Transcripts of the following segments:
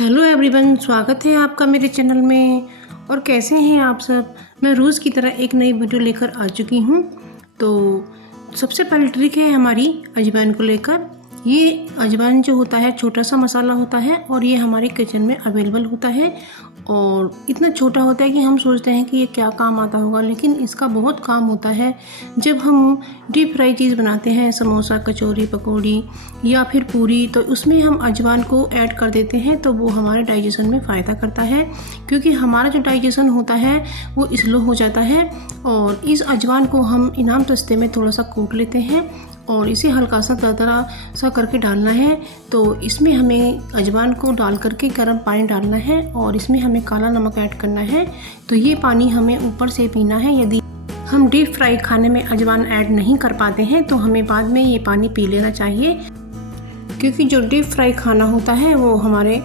Hello everyone, स्वागत है आपका मेरे चैनल में। और कैसे हैं आप सब। मैं रोज़ की तरह एक नई वीडियो लेकर आ चुकी हूँ। तो सबसे पहली ट्रिक है हमारी अजवाइन को लेकर। ये अजवाइन जो होता है छोटा सा मसाला होता है और ये हमारे किचन में अवेलेबल होता है और इतना छोटा होता है कि हम सोचते हैं कि ये क्या काम आता होगा, लेकिन इसका बहुत काम होता है। जब हम डीप फ्राई चीज़ बनाते हैं, समोसा, कचौरी, पकौड़ी या फिर पूरी, तो उसमें हम अजवाइन को ऐड कर देते हैं तो वो हमारे डाइजेशन में फ़ायदा करता है, क्योंकि हमारा जो डाइजेशन होता है वो स्लो हो जाता है। और इस अजवाइन को हम इनाम दस्ते में थोड़ा सा कूट लेते हैं और इसे हल्का सा दरदरा सा करके डालना है। तो इसमें हमें अजवाइन को डाल करके गर्म पानी डालना है और इसमें हमें काला नमक ऐड करना है। तो ये पानी हमें ऊपर से पीना है। यदि हम डीप फ्राई खाने में अजवाइन ऐड नहीं कर पाते हैं तो हमें बाद में ये पानी पी लेना चाहिए, क्योंकि जो डीप फ्राई खाना होता है वो हमारे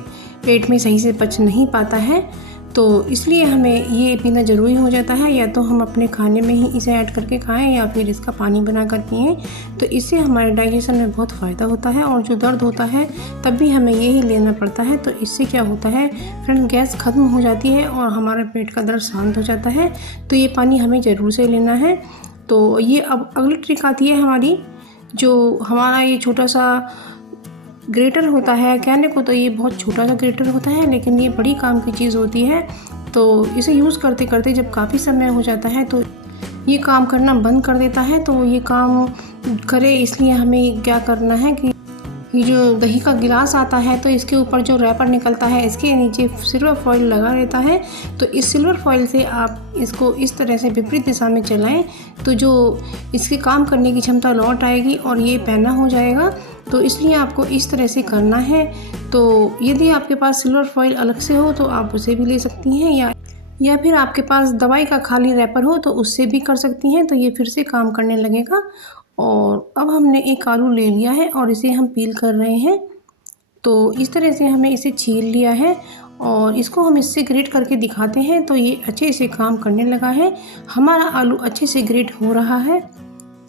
पेट में सही से पच नहीं पाता है। तो इसलिए हमें ये पीना ज़रूरी हो जाता है। या तो हम अपने खाने में ही इसे ऐड करके खाएं या फिर इसका पानी बना कर पिएँ। तो इससे हमारे डाइजेशन में बहुत फ़ायदा होता है और जो दर्द होता है तब भी हमें यही लेना पड़ता है। तो इससे क्या होता है फ्रेंड, गैस ख़त्म हो जाती है और हमारा पेट का दर्द शांत हो जाता है। तो ये पानी हमें ज़रूर से लेना है। तो ये अब अगली ट्रिक आती है हमारी, जो हमारा ये छोटा सा ग्रेटर होता है। कहने को तो ये बहुत छोटा सा ग्रेटर होता है, लेकिन ये बड़ी काम की चीज़ होती है। तो इसे यूज़ करते करते जब काफ़ी समय हो जाता है तो ये काम करना बंद कर देता है। तो ये काम करे, इसलिए हमें क्या करना है कि ये जो दही का गिलास आता है तो इसके ऊपर जो रैपर निकलता है इसके नीचे सिल्वर फॉइल लगा रहता है। तो इस सिल्वर फॉइल से आप इसको इस तरह से विपरीत दिशा में चलाएं तो जो इसके काम करने की क्षमता लौट आएगी और ये पहना हो जाएगा। तो इसलिए आपको इस तरह से करना है। तो यदि आपके पास सिल्वर फॉइल अलग से हो तो आप उसे भी ले सकती हैं, या फिर आपके पास दवाई का खाली रैपर हो तो उससे भी कर सकती हैं। तो ये फिर से काम करने लगेगा। और अब हमने एक आलू ले लिया है और इसे हम पील कर रहे हैं। तो इस तरह से हमें इसे छील लिया है और इसको हम इससे ग्रेट करके दिखाते हैं। तो ये अच्छे से काम करने लगा है, हमारा आलू अच्छे से ग्रेट हो रहा है।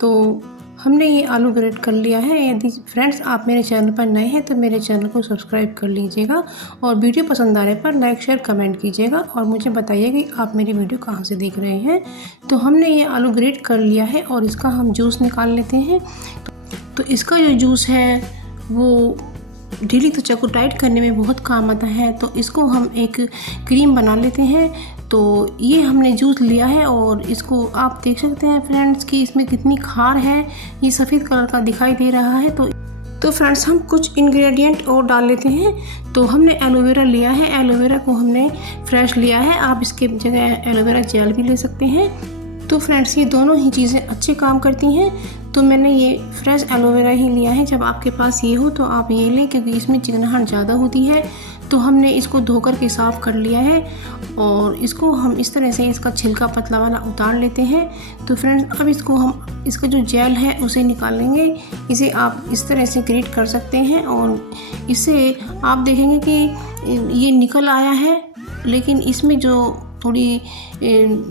तो हमने ये आलू ग्रेट कर लिया है। यदि फ्रेंड्स आप मेरे चैनल पर नए हैं तो मेरे चैनल को सब्सक्राइब कर लीजिएगा और वीडियो पसंद आने पर लाइक शेयर कमेंट कीजिएगा और मुझे बताइए कि आप मेरी वीडियो कहाँ से देख रहे हैं। तो हमने ये आलू ग्रेट कर लिया है और इसका हम जूस निकाल लेते हैं। तो इसका जो जूस है वो डेली त्वचा को टाइट करने में बहुत काम आता है। तो इसको हम एक क्रीम बना लेते हैं। तो ये हमने जूस लिया है और इसको आप देख सकते हैं फ्रेंड्स कि इसमें कितनी खार है, ये सफ़ेद कलर का दिखाई दे रहा है। तो फ्रेंड्स हम कुछ इंग्रेडिएंट और डाल लेते हैं। तो हमने एलोवेरा लिया है, एलोवेरा को हमने फ्रेश लिया है, आप इसके जगह एलोवेरा जेल भी ले सकते हैं। तो फ्रेंड्स ये दोनों ही चीज़ें अच्छे काम करती हैं। तो मैंने ये फ्रेश एलोवेरा ही लिया है। जब आपके पास ये हो तो आप ये लें, क्योंकि इसमें चिकनाहट ज़्यादा होती है। तो हमने इसको धो कर के साफ़ कर लिया है और इसको हम इस तरह से इसका छिलका पतला वाला उतार लेते हैं। तो फ्रेंड्स अब इसको हम इसका जो जेल है उसे निकालेंगे। इसे आप इस तरह से ग्रेट कर सकते हैं और इससे आप देखेंगे कि ये निकल आया है, लेकिन इसमें जो थोड़ी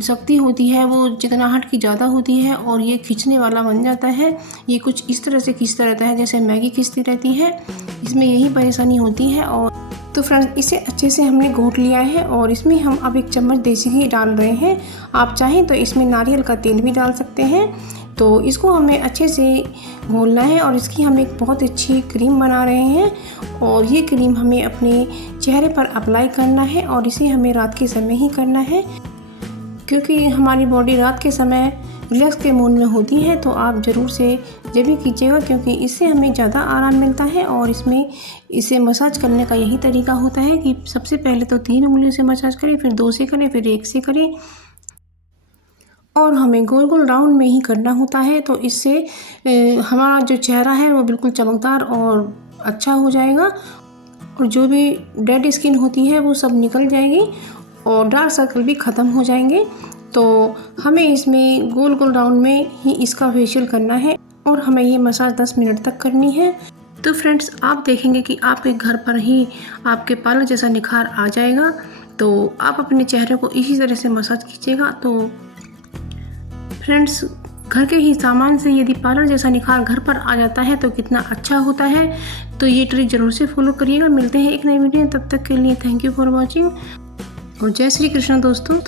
शक्ति होती है वो चिकनाहट की ज़्यादा होती है और ये खींचने वाला बन जाता है। ये कुछ इस तरह से खींचता रहता है जैसे मैगी खींचती रहती है, इसमें यही परेशानी होती है। और तो फ्रेंड्स इसे अच्छे से हमने घोट लिया है और इसमें हम अब 1 चम्मच देसी घी डाल रहे हैं। आप चाहें तो इसमें नारियल का तेल भी डाल सकते हैं। तो इसको हमें अच्छे से घोलना है और इसकी हम एक बहुत अच्छी क्रीम बना रहे हैं। और ये क्रीम हमें अपने चेहरे पर अप्लाई करना है और इसे हमें रात के समय ही करना है, क्योंकि हमारी बॉडी रात के समय रिलैक्स के मूड में होती है। तो आप ज़रूर से जब भी कीजिएगा, क्योंकि इससे हमें ज़्यादा आराम मिलता है। और इसमें इसे मसाज करने का यही तरीका होता है कि सबसे पहले तो 3 उंगलियों से मसाज करें, फिर 2 से करें, फिर 1 से करें और हमें गोल गोल राउंड में ही करना होता है। तो इससे हमारा जो चेहरा है वो बिल्कुल चमकदार और अच्छा हो जाएगा और जो भी डेड स्किन होती है वो सब निकल जाएगी और डार्क सर्कल भी ख़त्म हो जाएंगे। तो हमें इसमें गोल गोल राउंड में ही इसका फेशियल करना है और हमें ये मसाज 10 मिनट तक करनी है। तो फ्रेंड्स आप देखेंगे कि आपके घर पर ही आपके पार्लर जैसा निखार आ जाएगा। तो आप अपने चेहरे को इसी तरह से मसाज कीजिएगा। तो फ्रेंड्स घर के ही सामान से यदि पार्लर जैसा निखार घर पर आ जाता है तो कितना अच्छा होता है। तो ये ट्रिक ज़रूर से फॉलो करिएगा। मिलते हैं एक नई वीडियो में, तब तक के लिए थैंक यू फॉर वॉचिंग और जय श्री कृष्ण दोस्तों।